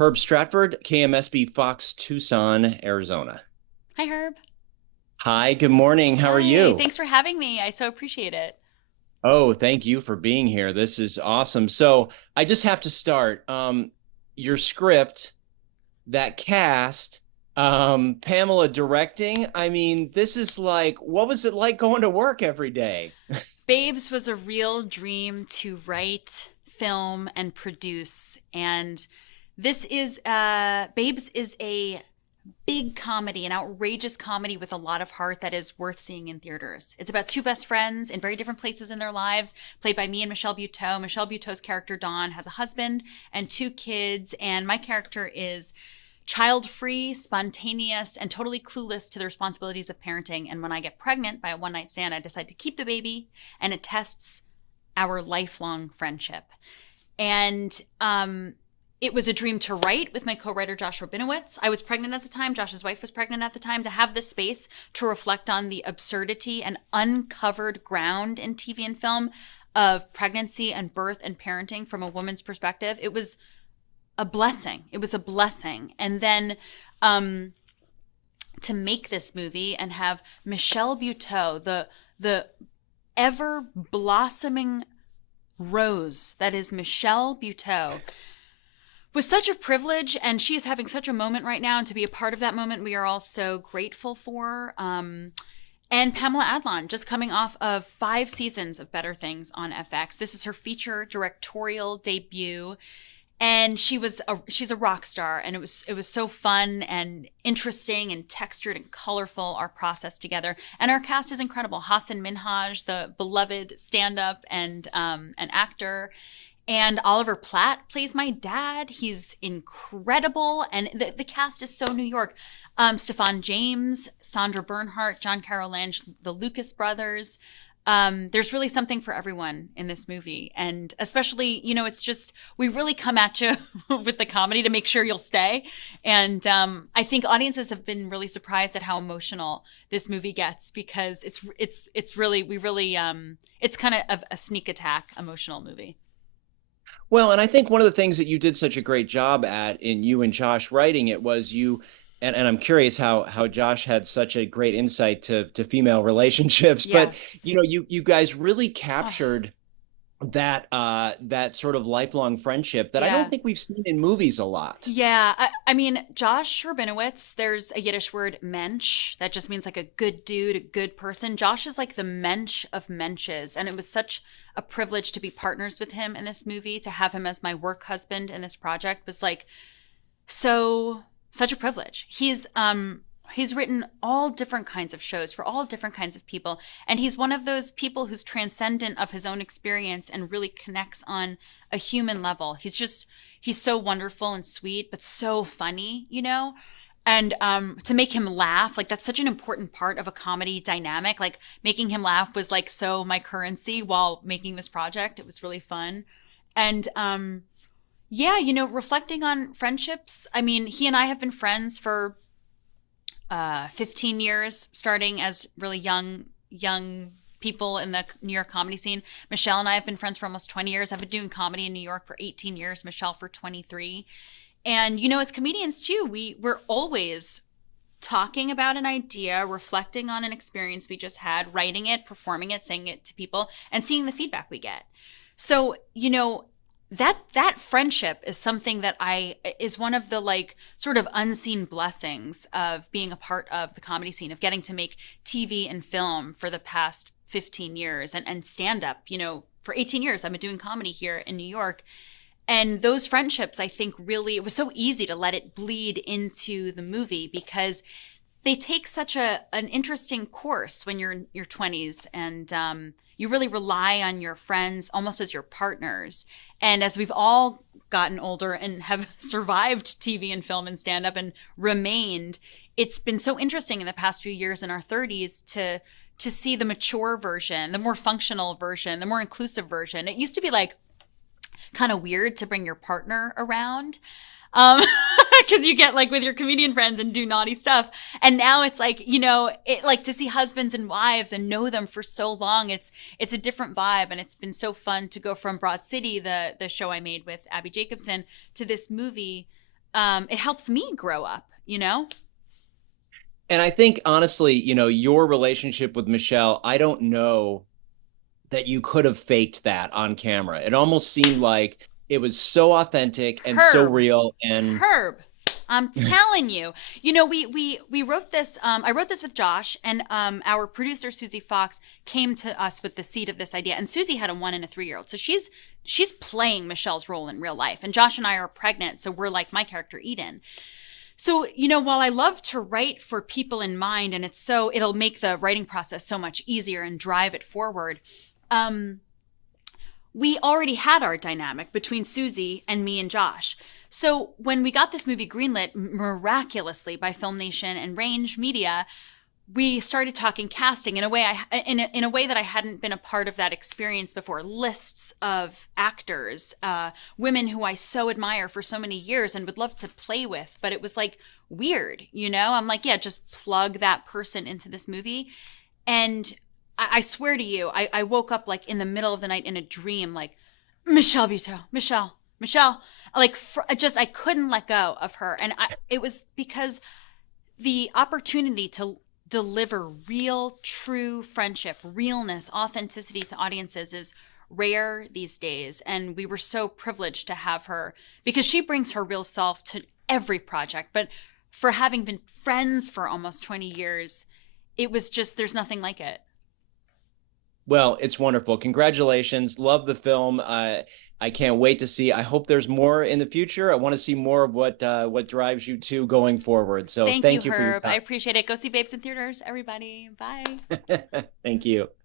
Herb Stratford, KMSB Fox, Tucson, Arizona. Hi, Herb. Hi, good morning. How are Hi. you? Thanks for having me. I so appreciate it. Oh, thank you for being here. This is awesome. So I just have to start. Your script, that cast, Pamela directing. I mean, this is like, what was it like going to work every day? Babes was a real dream to write, film, and produce. And Babes is a big comedy, an outrageous comedy with a lot of heart that is worth seeing in theaters. It's about two best friends in very different places in their lives, played by me and Michelle Buteau. Michelle Buteau's character, Dawn, has a husband and two kids, and my character is child free, spontaneous, and totally clueless to the responsibilities of parenting. And when I get pregnant by a one night stand, I decide to keep the baby, and it tests our lifelong friendship. And it was a dream to write with my co-writer Josh Rabinowitz. I was pregnant at the time. Josh's wife was pregnant at the time. To have this space to reflect on the absurdity and uncovered ground in TV and film of pregnancy and birth and parenting from a woman's perspective, it was a blessing. It was a blessing. And then to make this movie and have Michelle Buteau, the ever blossoming rose that is Michelle Buteau, was such a privilege, and she is having such a moment right now, and to be a part of that moment we are all so grateful for. And Pamela Adlon, just coming off of 5 seasons of Better Things on FX. This is her feature directorial debut, and she's a rock star, and it was so fun and interesting and textured and colorful, our process together. And our cast is incredible. Hassan Minhaj, the beloved stand-up and an actor, and Oliver Platt plays my dad. He's incredible. And the cast is so New York. Stefan James, Sandra Bernhardt, John Carroll Lynch, the Lucas brothers. There's really something for everyone in this movie. And especially, it's just, we really come at you with the comedy to make sure you'll stay. And I think audiences have been really surprised at how emotional this movie gets, because it's really, it's kind of a sneak attack emotional movie. Well, and I think one of the things that you did such a great job at in you and Josh writing it was and I'm curious how Josh had such a great insight to female relationships, but Yes. you guys really Oh, captured that sort of lifelong friendship that I don't yeah. think we've seen in movies a lot. Yeah, I mean, Josh Rabinowitz, there's a Yiddish word, mensch, that just means like a good dude, a good person. Josh is like the mensch of mensches. And it was such a privilege to be partners with him in this movie. To have him as my work husband in this project was like such a privilege. He's written all different kinds of shows for all different kinds of people, and he's one of those people who's transcendent of his own experience and really connects on a human level. He's so wonderful and sweet, but so funny. And to make him laugh, like, that's such an important part of a comedy dynamic. Like, making him laugh was like so my currency while making this project. It was really fun. And yeah, reflecting on friendships. I mean, he and I have been friends for 15 years, starting as really young people in the New York comedy scene. Michelle and I have been friends for almost 20 years. I've been doing comedy in New York for 18 years, Michelle for 23. And as comedians too, we're always talking about an idea, reflecting on an experience we just had, writing it, performing it, saying it to people, and seeing the feedback we get. So, that friendship is something that I is one of the, like, sort of unseen blessings of being a part of the comedy scene, of getting to make TV and film for the past 15 years, and stand up, for 18 years I've been doing comedy here in New York. And those friendships, I think, really, it was so easy to let it bleed into the movie, because they take such an interesting course when you're in your 20s, and you really rely on your friends almost as your partners. And as we've all gotten older and have survived TV and film and stand up and remained, it's been so interesting in the past few years in our 30s to see the mature version, the more functional version, the more inclusive version. It used to be like kind of weird to bring your partner around, um because you get like with your comedian friends and do naughty stuff. And now it's like, it, like, to see husbands and wives and know them for so long, it's a different vibe. And it's been so fun to go from Broad City, the show I made with Abby Jacobson, to this movie. it helps me grow up, you know? And I think honestly, your relationship with Michelle, I don't know that you could have faked that on camera. It almost seemed like it was so authentic and so Herb, real. And Herb, I'm telling you. You know, we wrote this. I wrote this with Josh, and our producer Susie Fox came to us with the seed of this idea. And Susie had a 1 and a 3-year-old, so she's playing Michelle's role in real life. And Josh and I are pregnant, so we're like my character Eden. So, while I love to write for people in mind, and it'll make the writing process so much easier and drive it forward. Um, we already had our dynamic between Susie and me and Josh. So when we got this movie greenlit miraculously by Film Nation and Range Media, we started talking casting in a way in a way that I hadn't been a part of that experience before. Lists of actors, women who I so admire for so many years and would love to play with, but it was like weird. I'm like, yeah, just plug that person into this movie, and I swear to you, I woke up like in the middle of the night in a dream, like Michelle Buteau, Michelle, like I couldn't let go of her, and it was because the opportunity to deliver real, true friendship, realness, authenticity to audiences is rare these days. And we were so privileged to have her because she brings her real self to every project. But for having been friends for almost 20 years, it was just, there's nothing like it. well, it's wonderful. Congratulations. Love the film. I can't wait to see. I hope there's more in the future. I want to see more of what drives you to going forward. So Thank you, thank you for your Herb. I appreciate it. Go see Babes in Theaters, everybody. Bye. time. Thank you.